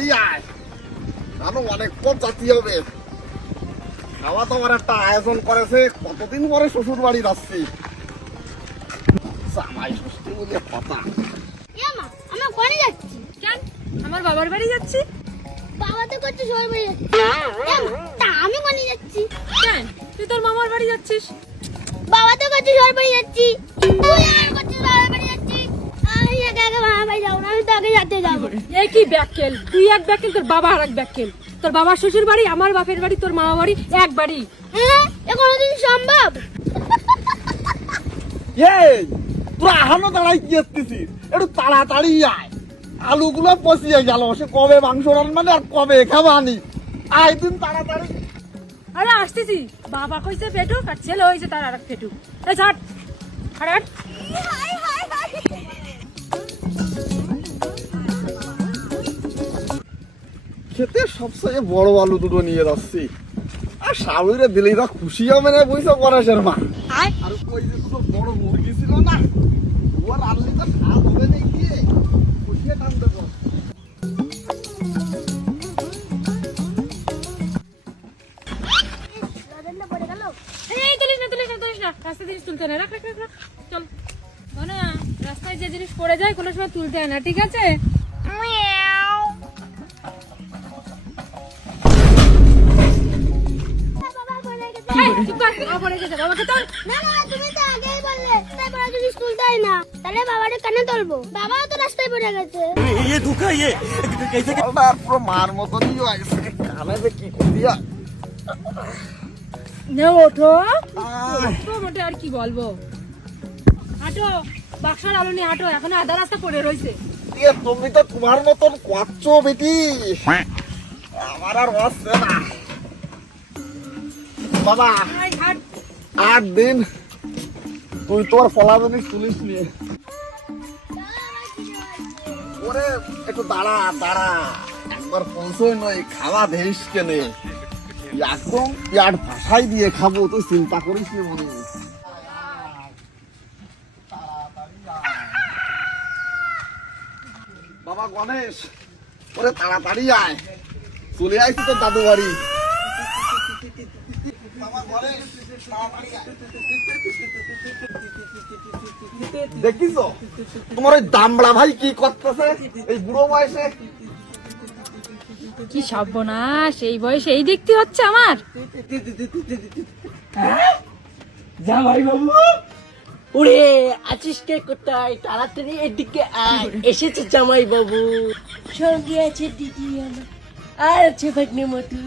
তাড়াতাড়ি আয়। আরও অনেক পথ জাতি হবে। খাওয়া দাওয়ার একটা আয়োজন করেছে কতদিন পরে শ্বশুর বাড়ি যাচ্ছি? জামাই ষষ্ঠী বলে কথা। আমরা কোনে যাচ্ছি। কেন? আমার বাবার বাড়ি যাচ্ছি? বাবা তো করছে সবাই বাড়ি তা আমি কোনে যাচ্ছি। কেন? তুই তোর মামার বাড়ি যাচ্ছিস? বাবা তো করছে সবাই বাড়ি যাচ্ছি। এই কি ব্যাকেল তুই এক ব্যাকেল তোর বাবা আর এক ব্যাকেল। তোর বাবার শ্বশুর বাড়ি আমার বাপের বাড়ি তোর মামা বাড়ি এক বাড়ি। হ্যাঁ কোনোদিন সম্ভব? এই তোরা আহানো দাঁড়াই কি এসতেছিস একটু তাড়াতাড়ি আয়। আলুগুলো পচিয়ে গেল সে কবে মাংস রান্নানে আর কবে খাবানি আয় দিন তাড়াতাড়ি। আরে আসতেছি। বাবা কইছে পেটুক আর ছেলে হয়েছে তার আর এক পেটুক এই ছাড়। হাট খেতে সবচেয়ে বড় আলু দুটো নিয়ে যাচ্ছি। আর শাবুরে দিলেই তো খুশি হবে না বুঝছ পরেশের মা। আর কই যে দুটো বড় মুরগি ছিল না ওর আলু তো স্বাদ হবে না গিয়ে খুশিয়ে টান দেবো রাস্তা জিনিস তুলতে না। রাখ রাখ রাখ রাখ। চল। না রাস্তায় যে জিনিস পড়ে যায় কোনো সময় তুলতে হয় না ঠিক আছে? বাবা পড়ে গেছে বাবাকে তোল। না না তুমি তো আগেই বললে তারপরে যদি স্কুল তাই না তাহলে বাবাটা কেন তুলবো? বাবাও তো রাস্তায় পড়ে গেছে। আর পুরো মার মতনই হয়েছে কানে যে কি করিয়া না ওঠো। মোটে আর কি বলব? হাঁটো বাক্সার আলো নিয়ে হাঁটো এখন আধা রাস্তা পড়ে রয়েছে তুমি তো তোমার মতন করছ বেটি। আমার আর হচ্ছে না। বাবা, আট দিন তুই তোর ফলাফলি তুলিস নিয়ে ওরে, একটু দাঁড়া দাঁড়া। একবার পৌঁছই নয়, খাওয়া ধেইস কেনে? একদম পেট ভাষাই দিয়ে খাব, তুই চিন্তা করিস নি মনে বাবা গণেশ, ওরে তাড়াতাড়ি আয়। চলে আইছি তোর দাদু বাড়ি বাবা গণেশ তাড়াতাড়ি আয়। দেখিস তোমার ওই দামড়া ভাই কি করতেছে? এই বুড়ো বয়সে? কি সর্বনাশ এই বয়সে এই দেখতে হচ্ছে আমার। জামাই বাবু। ওরে আছিস কে কোথায়? তাড়াতাড়ি এদিকে আয়। এসেছে জামাই বাবু। সঙ্গে আছে দিদি আমার। আর আছে ভাগ্নে মধু।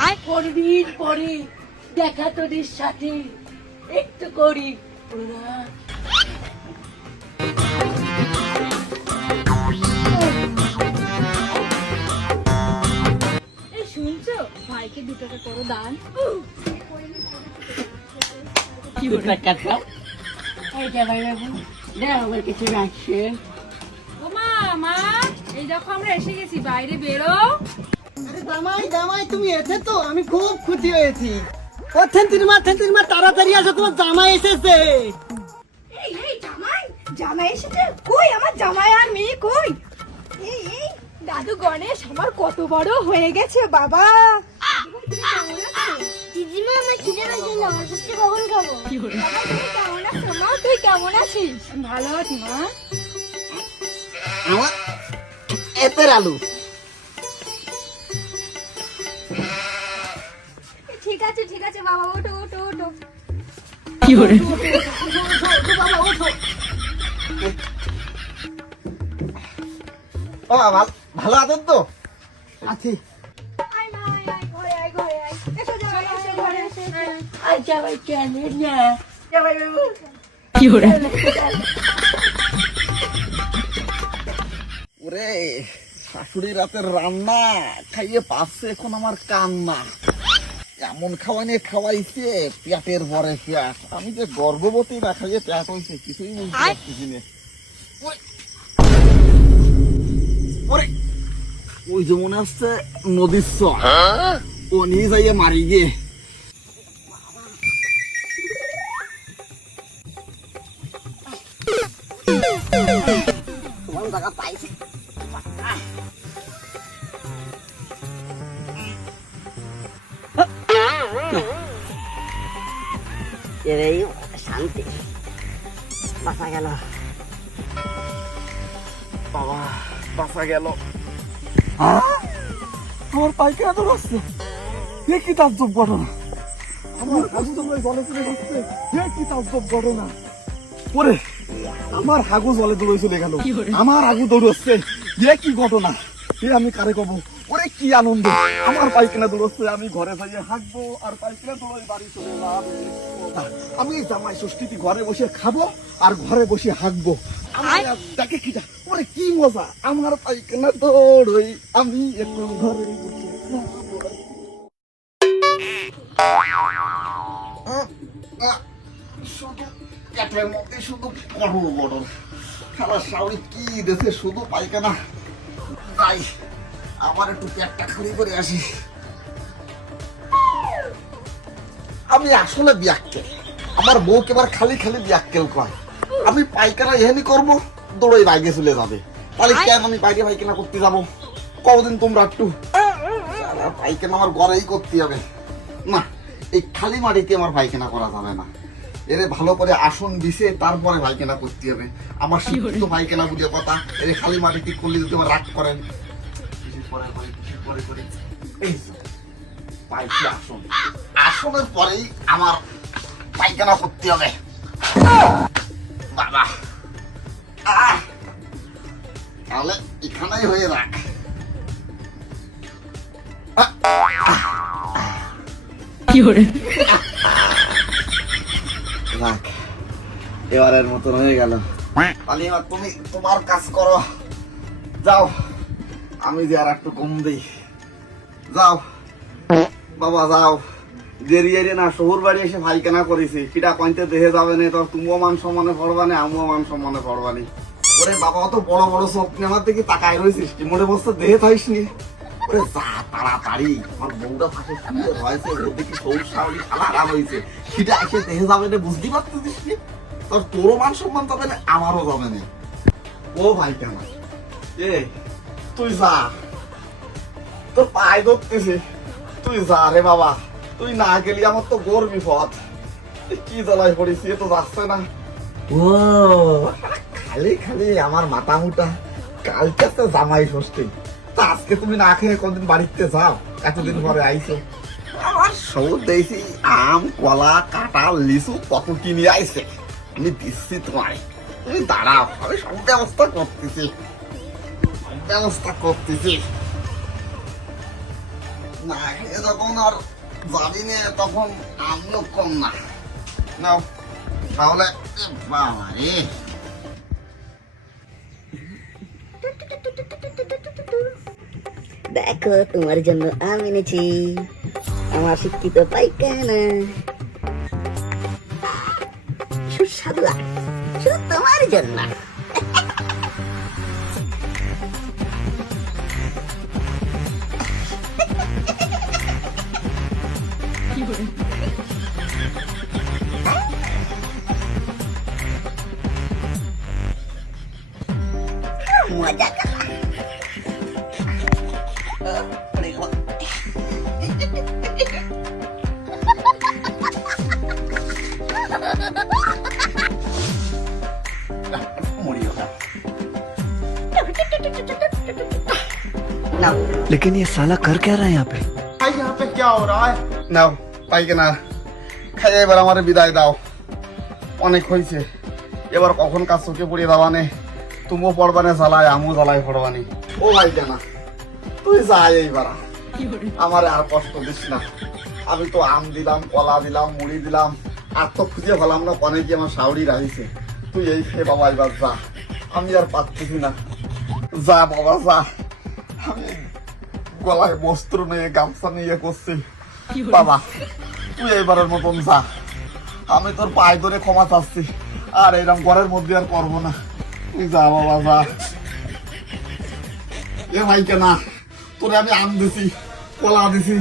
আয় পরদিন পরে দেখা তোদের সাথে একটু করি শুনছো? ভাইকে দু টাকা করো দান। বাবু দাও আমার কিছু রাখছেন ও মা মা এই দেখো আমরা এসে গেছি বাইরে বেরো। আরে জামাই জামাই তুমি এসে তো আমি খুব খুশি হয়েছি। ও থেন্তির মা থেন্তির মা তাড়াতাড়ি আসো তোমার জামাই এসেছে। এই এই জামাই জামাই এসেছে? কই আমার জামাই আর মেয়ে কই? এই এই দাদু গণেশ আমার কত বড় হয়ে গেছে বাবা। দিদিমা আমার খিদে না আমার কখন খাব? কেমন আছো মা তুই কেমন আছিস? ভালো আছি মা। আমার এতের আলু। আছে ঠিক আছে বাবা ওঠো ওঠো ওঠো। বাবা ভাল- ভালো আছেন তো? আছি। বাবু। ওরে শাশুড়ি রাতের রান্না খাইয়ে পাচ্ছে এখন আমার কান্না। এমন খাওয়ানি খাওয়াইছে পেটের পরে পেট আমি যে গর্ভবতী না খাইয়ে পেট হয়েছে কিছুই বুঝতে না। ওই। যে মনে হচ্ছে নদীর চর। ও নিয়ে যাইয়ে মারি গিয়ে পাইছি? এরেই শান্তি। বাঁচা গেল। বাবা বাঁচা গেল। আমার পাইকারা তো আসছে এ কি তাজ্জব ঘটনা? আমার হাগু তো জলে চলে যাচ্ছে। এ কি তাজ্জব ঘটনা? ওরে আমার হাগু জলে দৌড়ে চলে গেল। আমার হাগু দৌড়চ্ছে। এ কি ঘটনা? এ আমি কারে কব? ওরে কি আনন্দ? আমার পাইখানা দৌড়চ্ছে আমি ঘরে যাইয়ে হাঁকবো আর পাইখানা দৌড়ে বাড়ি চলে যাবে আমি জামাই ষষ্ঠীটি ঘরে বসে খাব, আর ঘরে বসে হাঁকবো আর দেখে কিটা ওরে কি মজা! আমার পাইখানা দৌড়ই আমি একটু ঘরে শুধু শুধু বড় বড় খেলা সাউরি কি দেশে শুধু পাইখানা তাই আমার একটু পেটটা খালি করে আসি। আমি আসলে বিয়াক্কেল। আমার বউকে এবার খালি খালি বিয়াক্কেল কয়। আমি পাইখানা এহেনি করব দৌড়ে বাইকে চলে যাবে। তাহলে কেন আমি বাইরে পাইখানা করতে যাব? কতদিন তোমরা একটু? আমার ঘরেই করতে হবে। না এই খালি মাটিতে আমার পায়খানা করা যাবে না। এরে ভালো করে আসন দিছে তারপরে পায়খানা করতে হবে। আমার শিক্ষিত পায়খানা বুঝে কথা। এরে খালি মাটিতে করলে যদি আমার রাগ করেন পরে করে, পরে করে। এই পাইছি আসন। আসনের পরেই আমার পায়খানা করতে হবে। বাবা। তাহলে এখানেই হয়ে রাখ রাখ এবারের মতন হয়ে গেল। তাহলে তুমি তোমার কাজ করো। যাও। আমি যে আর একটু কম দিই। যাও। বাবা, যাও। দেরি এরি না, শহুর বাড়ি এসে ভাইখানা করেছি। কিটা কইতে দেহে যাবে না, তো তুমিও মান সম্মানে পড়বানি আমিও মান সম্মানে পড়বানি ওরে বাবা, অত বড় বড় স্বপ্নে আমার দিকে তাকায় রয়েছিস কি? মোটে বসতে দেহে থাইস নি? ওরে যা, তাড়াতাড়ি। আমার বউটা পাশে শুয়ে রয়েছে, ওর দেখি সৌর সাউলি খালা আরাম হয়েছে সেটা এসে দেহে যাবে না, বুঝতে পারতেছিস কি তোর, তোরও মান সম্মান যাবে না, আমারও যাবে না। ও ভাই কেন এ তুই যা। তোর পায়ে ধরতেছে। তুই যা রে বাবা। তুই না গেলি আমার তো গোর বিপদ। কি জ্বালায় পড়েছি, এ তো যাচ্ছে না। ও, খালি খালি আমার মাথা মুটা। কালকে তো জামাই ষষ্ঠী। তা আজকে তুমি না খেয়ে কদিন বাড়িতে যাও? এতদিন পরে আইছো। আমার সব দেখছি আম, কলা, কাঁঠাল, লিচু কত কিনে আইছে। আমি দিচ্ছি তোমায়। তুমি দাঁড়াও, আমি সব ব্যবস্থা করতেছি। ব্যবস্থা করতেছি। না খেয়ে যখন আর যাবি না তখন আমিও কম না। তাহলে এ বাবা দেখো, তোমার জন্য আম এনেছি। আমার শিক্ষিত পাইকানা সুস্বাদু তোমার জন্য। लेकिन ये साला कर क्या रहा है यहाँ पे ভাই यहाँ पे क्या हो रहा है নাও পাইখানা খাই এবার আমার বিদায় দাও অনেক হয়েছে এবার কখন কাজ চোখে পড়িয়ে দাওয়ানে তুমিও পড়বানে জ্বালায় আমিও জ্বালায় পড়বানি ও ভাই কেনা তুই যাই এইবার আমার আর কষ্ট দিস না আমি তো আম দিলাম কলা দিলাম মুড়ি দিলাম আর তো খুঁজে পেলাম না অনেকে আমার সাউরি রাখিছে তুই এই খেয়ে বাবা এবার যা আমি আর পাচ্ছি না যা বাবা যা আমি গলায় বস্ত্র নিয়ে গামছা নিয়ে করছি। বাবা তুই এবারের মতন যা। আমি তোর পায়ে ধরে ক্ষমা চাচ্ছি। আর এরকম ঘরের মধ্যে আর করব না। তুই যা বাবা যা। এ ভাই কেনা তোরে আমি আম দিছি কলা দিছি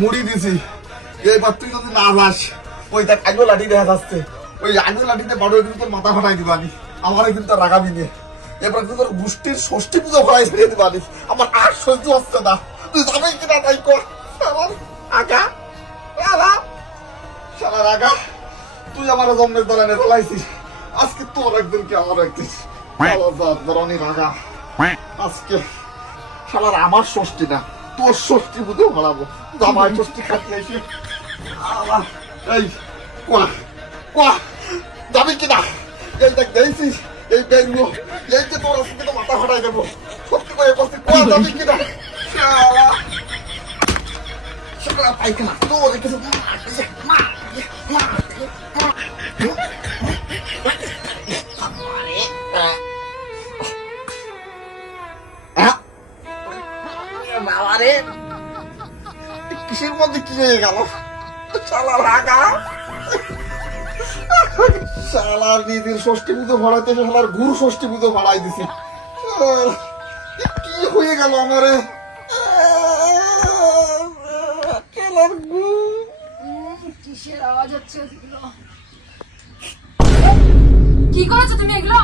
মুড়ি দিছি। এবার তুই যদি না যাস ওই দেখ আগো লাঠি দেখা যাচ্ছে। ওই আগো লাঠিতে বড় কিন্তু তোর মাথা ফাটাই দিবানি আমার কিন্তু রাগাবি নে। এবার কিন্তু তোর গোষ্ঠীর ষষ্ঠী পুজো করাই ছেড়ে দিবানি আমার আর সহ্য হচ্ছে না। তুই যাবে কিনা তাই কর। আমার আগা। আলা শালা রাগা তুই আমার জন্মের দলানে ফেলাইছিস আজকে তোর একদিন কি আমার একদিন। বরণী রাগা আজকে শালার আমার ষষ্ঠী না, তোর ষষ্ঠী বুঝেও ভাড়াবো জামাই ষষ্ঠী খাতে এসে এই, কোয়া কোয়া, যাবি কিনা? এই দেখ, দেখছিস? এই বেগুলো এই যে তোর আজকে তো মাথা ফাটাই দেবো। সত্যি করে বলছি, কোয়া, যাবি কিনা? কিসের মধ্যে কি হয়ে গেল শালা শালার দিদির ষষ্ঠী পুজো ভাড়াইতে শালার গুরু ষষ্ঠী পুজো ভাড়াই দিছে কি হয়ে গেল আমারে? কিসের আওয়াজ হচ্ছে কি করেছ তুমি এগুলো?